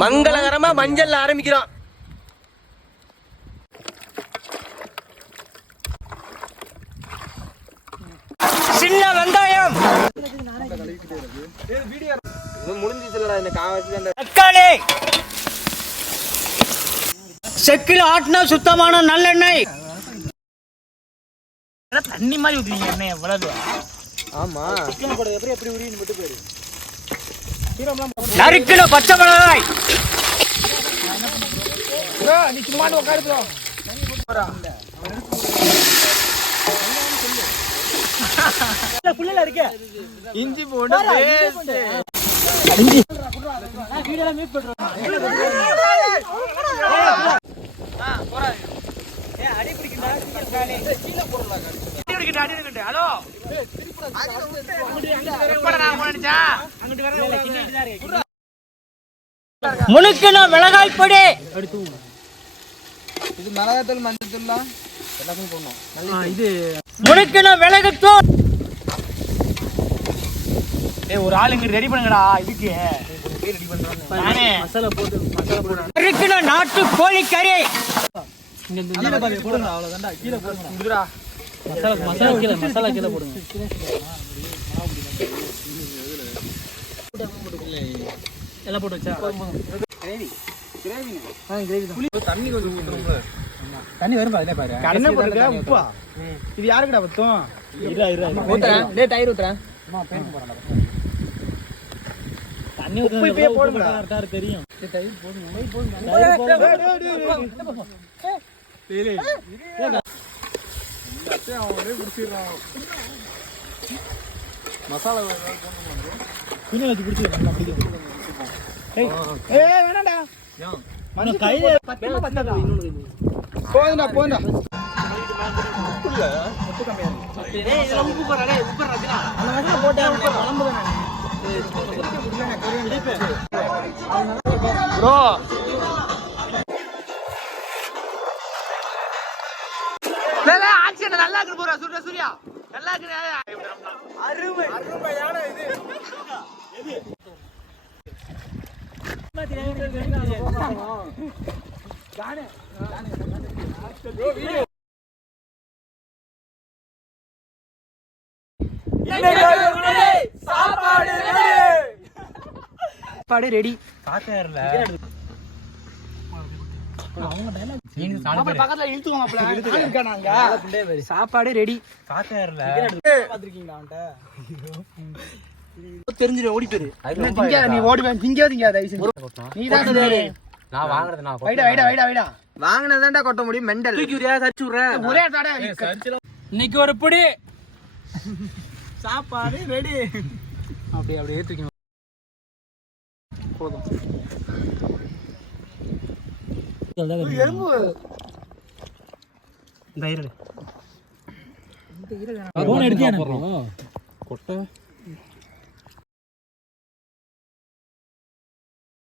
மங்களகரமா மஞ்சள் ஆரம்பிக்கிறோம். சின்ன வெங்காயம், தக்காளி, செக்கில் ஆட்டின சுத்தமான நல்லெண்ணெய். தண்ணி மாதிரி ஊத்துவீங்க எண்ணெய் எவ்வளவு? ஆமா, எப்படி உரின்னு மட்டும் போயிரு. நறுக்கின பச்சை மிளகாய். நீ சும்மா உட்காரு. இஞ்சி போடு. இஞ்சி முழுக்கின மிளகாய் பொடி. இது மிளகாத்தூள், மஞ்சள் எல்லாமே போடணும். இது முழுக்கின மிளகுத்தூள். ஒரு ஆளுங்க ரெடி பண்ணுங்கடா. இதுக்கு மசாலா போட்டு நாட்டு கோழி கறி. அவ்வளவுதான்டா, கீழே போடுங்க. மசாலா கீழே போடுங்க. எல்லாம் போட்டு வச்சா தண்ணி கொஞ்சம் ஊத்தணும்ல. தண்ணி வரும் பாரு. கடனை போட்டுக்க. உப்பா இது யாருக்குடா பத்தும்? ஊத்துறேன், தயிர் ஊத்துறேன். தண்ணி ஊத்துறேன் போடுங்க. தெரியும் தயிர் போடுங்க. மசாலா கொஞ்சம் வச்சு பிடிச்சி வேணாடா. போதுடா போதுடா. நல்லா இருக்கு போறா. சூர்யா நல்லா இருக்கு. அருமை அருமையான இது. சாப்பாடு ரெடி. சாப்பாடு ரெடி. தெரிஞ்சிரு ஓடி போயிரு. நீ ஓடி வாங்கினதாண்டா கொட்ட முடியும். மெண்டல் ஒரே இன்னைக்கு ஒரு புடி சாப்பாடு ரெடி. அப்படியே தூக்கணும். போதும். எறும்பு எடுத்து கொட்டை